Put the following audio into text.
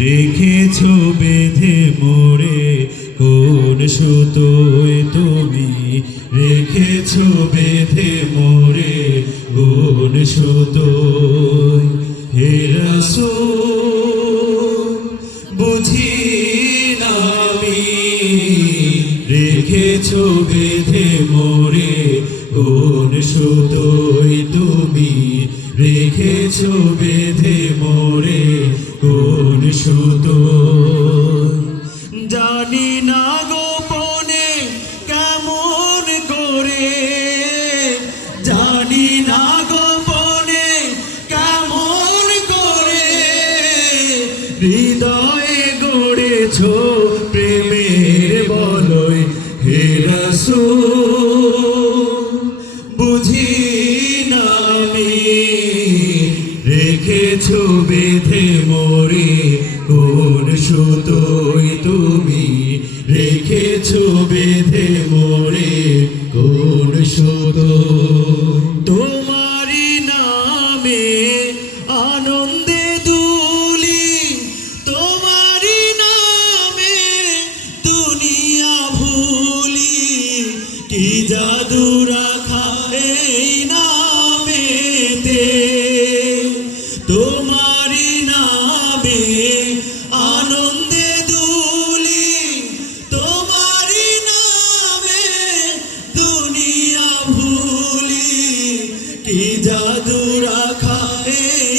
রেখেছো বেঁধে মোরে কোন সুতোয় তুমি, রেখেছো বেঁধে মোরে কোন সুতোয়। হে রাসূল বুঝি না আমি, রেখেছো বেঁধে মোরে কোন সুতোয় তুমি, রেখেছো বেঁধে মোরে কোন সুতোয়। জানি না গোপনে কেমন করে, জানি না গোপনে কেমন করে হৃদয়ে গড়েছো প্রেমের বলয়। হে রাসূল বুঝি না আমি, রেখেছো বেঁধে মোরে কোন সুতোয় তুমি, রেখেছো বেঁধে মোরে কোন সুতোয়। তোমারি নামে আনন্দে দুলি, তোমারি নামে দুনিয়া ভুলি, কি জাদু রাখা এই নামেতে। তোমারি নামে আনন্দে দুলি, তোমারি নামে দুনিয়া ভুলি, কি জাদু রাখা এই